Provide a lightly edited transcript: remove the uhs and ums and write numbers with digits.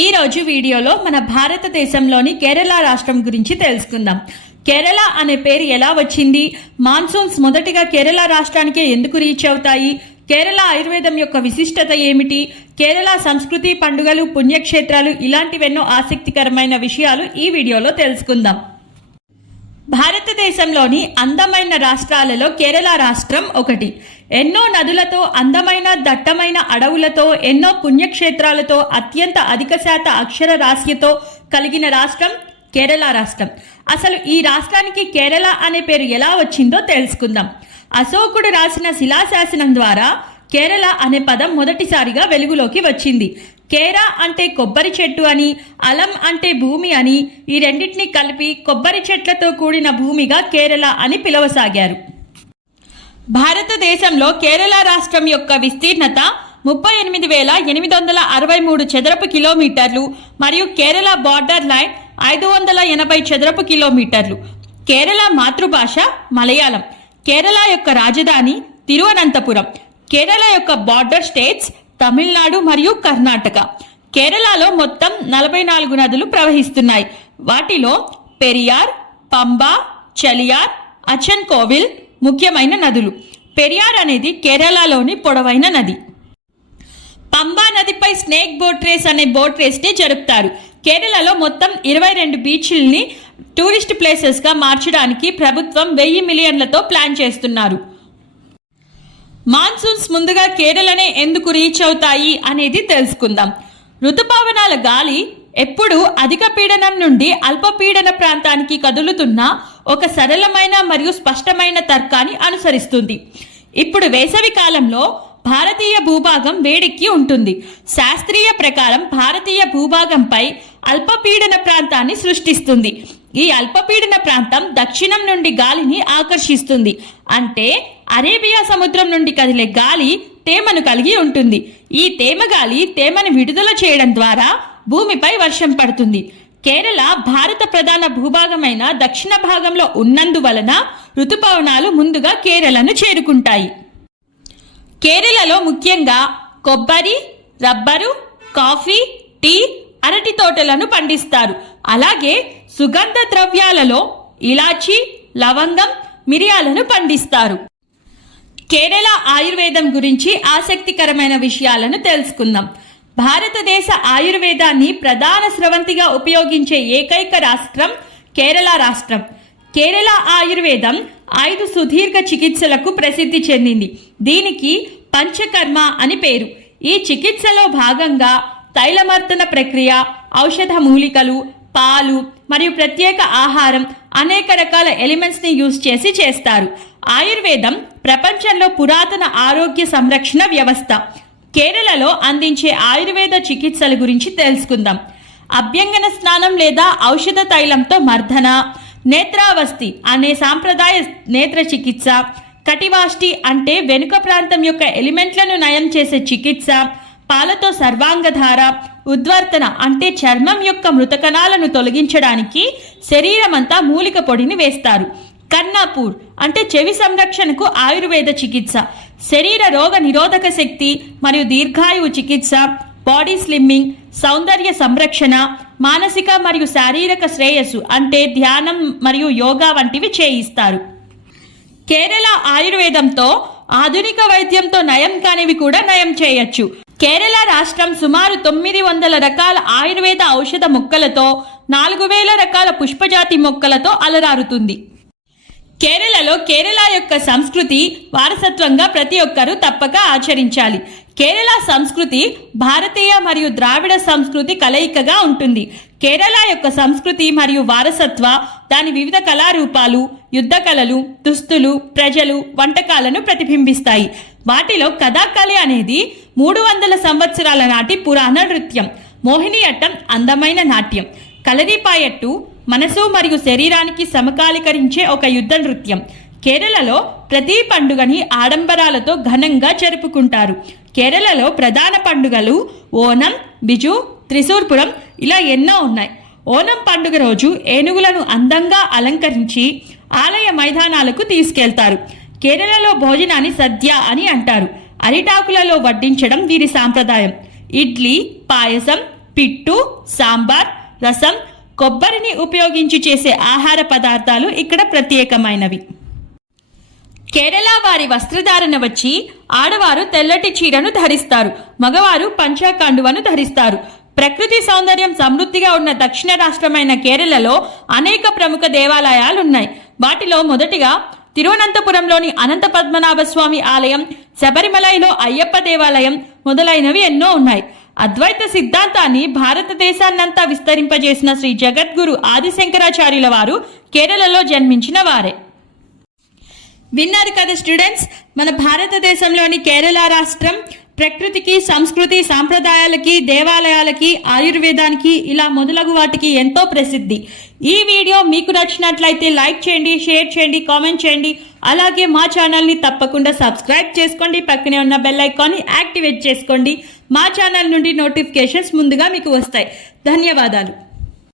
ఈ రోజు వీడియోలో మన భారతదేశంలోని కేరళ రాష్ట్రం గురించి తెలుసుకుందాం. కేరళ అనే పేరు ఎలా వచ్చింది, మాన్సూన్స్ మొదటిగా కేరళ రాష్ట్రానికే ఎందుకు రీచ్ అవుతాయి, కేరళ ఆయుర్వేదం యొక్క విశిష్టత ఏమిటి, కేరళ సంస్కృతి, పండుగలు, పుణ్యక్షేత్రాలు ఇలాంటివెన్నో ఆసక్తికరమైన విషయాలు ఈ వీడియోలో తెలుసుకుందాం. భారతదేశంలోని అందమైన రాష్ట్రాలలో కేరళ రాష్ట్రం ఒకటి. ఎన్నో నదులతో, అందమైన దట్టమైన అడవులతో, ఎన్నో పుణ్యక్షేత్రాలతో, అత్యంత అధిక శాత అక్షరరాస్యతో కలిగిన రాష్ట్రం కేరళ రాష్ట్రం. అసలు ఈ రాష్ట్రానికి కేరళ అనే పేరు ఎలా వచ్చిందో తెలుసుకుందాం. అశోకుడు రాసిన శిలాశాసనం ద్వారా కేరళ అనే పదం మొదటిసారిగా వెలుగులోకి వచ్చింది. కేర అంటే కొబ్బరి చెట్టు అని, అలం అంటే భూమి అని, ఈ రెండింటిని కలిపి కొబ్బరి చెట్లతో కూడిన భూమిగా కేరళ అని పిలవసాగారు. భారతదేశంలో కేరళ రాష్ట్రం యొక్క విస్తీర్ణత 38,863 చదరపు కిలోమీటర్లు మరియు కేరళ బార్డర్ లైన్ 580 చదరపు కిలోమీటర్లు. కేరళ మాతృభాష మలయాళం. కేరళ యొక్క రాజధాని తిరువనంతపురం. కేరళ యొక్క బార్డర్ స్టేట్స్ తమిళనాడు మరియు కర్ణాటక. కేరళలో మొత్తం 44 నదులు ప్రవహిస్తున్నాయి. వాటిలో పెరియార్, పంబా, చలియార్, అచ్చన్ కోవిల్ ముఖ్యమైన నదులు. పెరియార్ అనేది కేరళలోని పొడవైన నది. పంబా నదిపై స్నేక్ బోట్ రేస్ అనే బోట్ రేస్ ని జరుపుతారు. కేరళలో మొత్తం 22 బీచ్ల్ని టూరిస్ట్ ప్లేసెస్ గా మార్చడానికి ప్రభుత్వం 1000 మిలియన్లతో ప్లాన్ చేస్తున్నారు. మాన్సూన్స్ ముందుగా కేరళనే ఎందుకు రీచ్ అవుతాయి అనేది తెలుసుకుందాం. ఋతుపవనాల గాలి ఎప్పుడు అధిక పీడనం నుండి అల్పపీడన ప్రాంతానికి కదులుతున్న ఒక సరళమైన మరియు స్పష్టమైన తర్కాన్ని అనుసరిస్తుంది. ఇప్పుడు వేసవి కాలంలో భారతీయ భూభాగం వేడెక్కి ఉంటుంది. శాస్త్రీయ ప్రకారం భారతీయ భూభాగంపై అల్పపీడన ప్రాంతాన్ని సృష్టిస్తుంది. ఈ అల్పపీడన ప్రాంతం దక్షిణం నుండి గాలిని ఆకర్షిస్తుంది. అంటే అరేబియా సముద్రం నుండి కదిలే గాలి తేమను కలిగి ఉంటుంది. ఈ తేమ గాలి తేమను విడుదల చేయడం ద్వారా భూమిపై వర్షం పడుతుంది. కేరళ భారత ప్రధాన భూభాగమైన దక్షిణ భాగంలో ఉన్నందువలన ఋతుపవనాలు ముందుగా కేరళను చేరుకుంటాయి. కేరళలో ముఖ్యంగా కొబ్బరి, రబ్బరు, కాఫీ, టీ, అరటి తోటలను పండిస్తారు. అలాగే సుగంధ ద్రవ్యాలలో ఇలాచి, లవంగం, మిరియాలను పండిస్తారు. కేరళ ఆయుర్వేదం గురించి ఆసక్తికరమైన విషయాలను తెలుసుకుందాం. భారతదేశ ఆయుర్వేదాన్ని ప్రధాన స్రవంతిగా ఉపయోగించే ఏకైక రాష్ట్రం కేరళ రాష్ట్రం. కేరళ ఆయుర్వేదం 5 సుదీర్ఘ చికిత్సలకు ప్రసిద్ధి చెందింది. దీనికి పంచకర్మ అని పేరు. ఈ చికిత్సలో భాగంగా తైలమర్దన ప్రక్రియ, ఔషధ మూలికలు, పాలు మరియు ప్రత్యేక ఆహారం, అనేక రకాల ఎలిమెంట్స్ ని యూజ్ చేసి చేస్తారు. ఆయుర్వేదం ప్రపంచంలో పురాతన ఆరోగ్య సంరక్షణ వ్యవస్థ. కేరళలో అందించే ఆయుర్వేద చికిత్సల గురించి తెలుసుకుందాం. అభ్యంగన స్నానం లేదా ఔషధ తైలంతో మర్దన, నేత్రావస్తి అనే సాంప్రదాయ నేత్ర చికిత్స, కటివాష్టి అంటే వెనుక ప్రాంతం యొక్క ఎలిమెంట్లను నయం చేసే చికిత్స, పాలతో సర్వాంగధార, ఉద్వర్తన అంటే చర్మం యొక్క మృతకణాలను తొలగించడానికి శరీరమంతా మూలిక పొడిని వేస్తారు. కర్ణాపూర్ అంటే చెవి సంరక్షణకు ఆయుర్వేద చికిత్స, శరీర రోగ నిరోధక శక్తి మరియు దీర్ఘాయువు చికిత్స, బాడీ స్లిమ్మింగ్, సౌందర్య సంరక్షణ, మానసిక మరియు శారీరక శ్రేయస్సు అంటే ధ్యానం మరియు యోగా వంటివి చేయిస్తారు. కేరళ ఆయుర్వేదంతో ఆధునిక వైద్యంతో నయం కానివి కూడా నయం చేయొచ్చు. కేరళ రాష్ట్రం సుమారు 900 రకాల ఆయుర్వేద ఔషధ మొక్కలతో, 4000 రకాల పుష్పజాతి మొక్కలతో అలరారుతుంది. కేరళలో కేరళ యొక్క సంస్కృతి వారసత్వంగా ప్రతి ఒక్కరూ తప్పక ఆచరించాలి. కేరళ సంస్కృతి భారతీయ మరియు ద్రావిడ సంస్కృతి కలయికగా ఉంటుంది. కేరళ యొక్క సంస్కృతి మరియు వారసత్వ దాని వివిధ కళారూపాలు, యుద్ధ కళలు, దుస్తులు, ప్రజలు, వంటకాలను ప్రతిబింబిస్తాయి. వాటిలో కథాకళి అనేది 300 సంవత్సరాల నాటి పురాణ నృత్యం. మోహినియట్టం అందమైన నాట్యం. కలరిపాయట్టు మనసు మరియు శరీరానికి సమకాలీకరించే ఒక యుద్ధ నృత్యం. కేరళలో ప్రతి పండుగని ఆడంబరాలతో ఘనంగా జరుపుకుంటారు. కేరళలో ప్రధాన పండుగలు ఓనం, బిజు, త్రిశూర్పురం ఇలా ఎన్నో ఉన్నాయి. ఓనం పండుగ రోజు ఏనుగులను అందంగా అలంకరించి ఆలయ మైదానాలకు తీసుకెళ్తారు. కేరళలో భోజనాన్ని సద్య అని అంటారు. అరిటాకులలో వడ్డించడం వీరి సాంప్రదాయం. ఇడ్లీ, పాయసం, పిట్టు, సాంబార్, రసం, కొబ్బరిని ఉపయోగించి చేసే ఆహార పదార్థాలు ఇక్కడ ప్రత్యేకమైనవి. కేరళ వారి వస్త్రధారణ వచ్చి ఆడవారు తెల్లటి చీరను ధరిస్తారు, మగవారు పంచా కండువను ధరిస్తారు. ప్రకృతి సౌందర్యం సమృద్ధిగా ఉన్న దక్షిణ రాష్ట్రమైన కేరళలో అనేక ప్రముఖ దేవాలయాలున్నాయి. వాటిలో మొదటిగా తిరువనంతపురంలోని అనంత పద్మనాభ స్వామి ఆలయం, శబరిమలైలో అయ్యప్ప దేవాలయం మొదలైనవి ఎన్నో ఉన్నాయి. అద్వైత సిద్ధాంతాన్ని భారతదేశాన్నంతా విస్తరింపజేసిన శ్రీ జగద్గురు ఆదిశంకరాచార్యుల వారు కేరళలో జన్మించిన వారే. విన్నారు కదా స్టూడెంట్స్, మన భారతదేశంలోని కేరళ రాష్ట్రం ప్రకృతికి, సంస్కృతి, సాంప్రదాయాలకి, దేవాలయాలకి, ఆయుర్వేదానికి ఇలా మొదలగు వాటికి ఎంతో ప్రసిద్ధి. ఈ వీడియో మీకు నచ్చినట్లయితే లైక్ చేయండి, షేర్ చేయండి, కామెంట్ చేయండి. అలాగే మా ఛానల్ని తప్పకుండా సబ్స్క్రైబ్ చేసుకోండి. పక్కనే ఉన్న బెల్ ఐకాన్ని యాక్టివేట్ చేసుకోండి. మా ఛానల్ నుండి నోటిఫికేషన్స్ ముందుగా మీకు వస్తాయి. ధన్యవాదాలు.